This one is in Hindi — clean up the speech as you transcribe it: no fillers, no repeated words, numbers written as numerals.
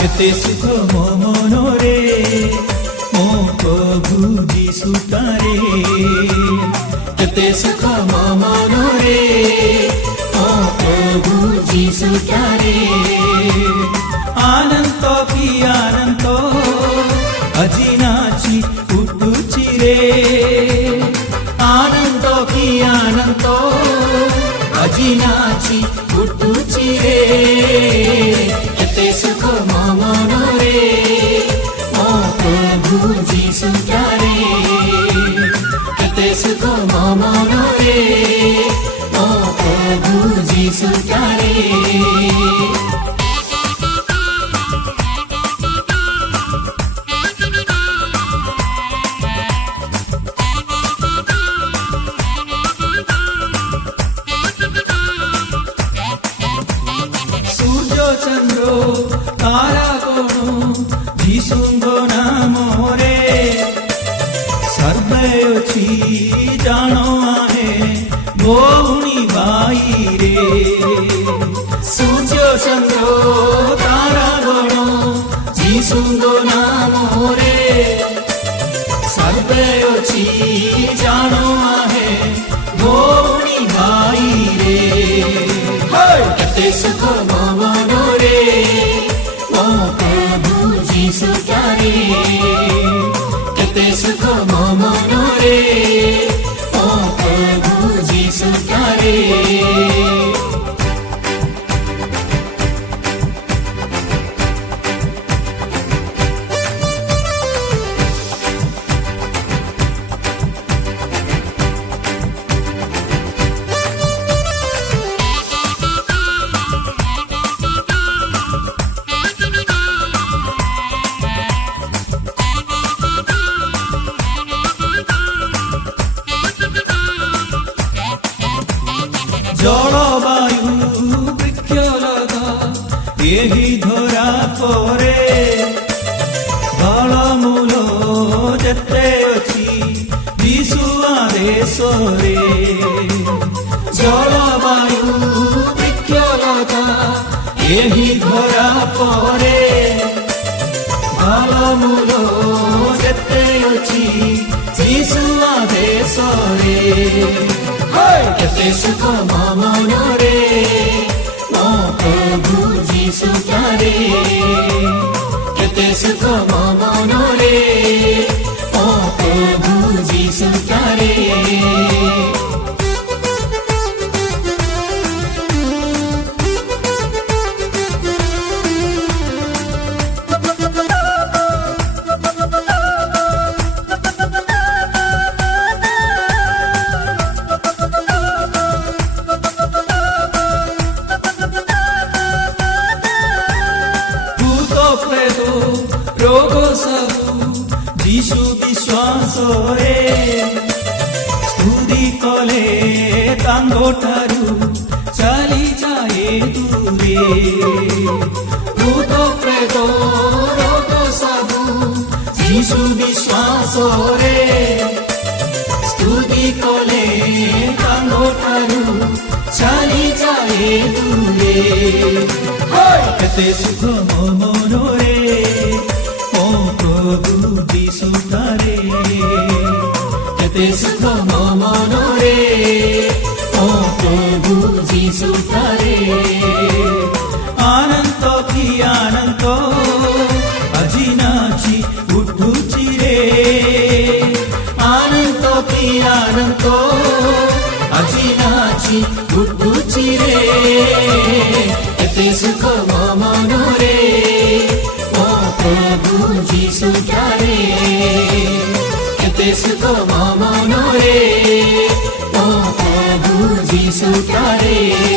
केते सुख मो मनरे मो प्रभु जीशु तारे केते सुख मो मनरे मो प्रभु जीशु तारे आनंद की आनंद अजी नाची उठुची रे आनंद की आनंद अजी नाची उठुची रे केते सुख मो मनरे मो प्रभु जीशु तारे केते सुख मो मनरे मो प्रभु जीशु तारे चंद्र तारा कोणो जीशुंगो नामोरे सर्वे अछि जानो आहे भौणी भाई रे सूर्य चंद्र तारा कोणो जीशुंगो नामोरे सर्वे अछि जानो आहे भौणी भाई रे केते सुख मो मनरे मो प्रभु जीशु तारे केते सुख मो मनरे मो प्रभु जीशु तारे जलवायु वृक्षलता यही धरा परे फलमूल जेते अछि जीशु आदेशरे जलवायु वृक्षलता यही धरा परे फलमूल जेते अछि जीशु आदेशरे केते सुख मो मनरे मो प्रभु जीशु तारे केते सुख मो मनरे मो प्रभु जीशु तारे रोग सबु जीशु विश्वास रे स्तुति कले तांगो ठारू चली जाए दूरे भूत प्रेत रोग सबु जीशु विश्वास रे स्तुति कले तांगो ठारू चली जाए दूरे केते सुख मो मनरे मो प्रभु जीशु तारे केते सुख मो मनरे मो प्रभु जीशु तारे आनंद की आनंद अजी नाची उठुची रे आनंद की आनंद अजी नाची उठुची रे केते सुख मो मनरे मो प्रभु जीसु प्यारे केते सुख मो मन रे मो प्रभु जीसु प्यारे।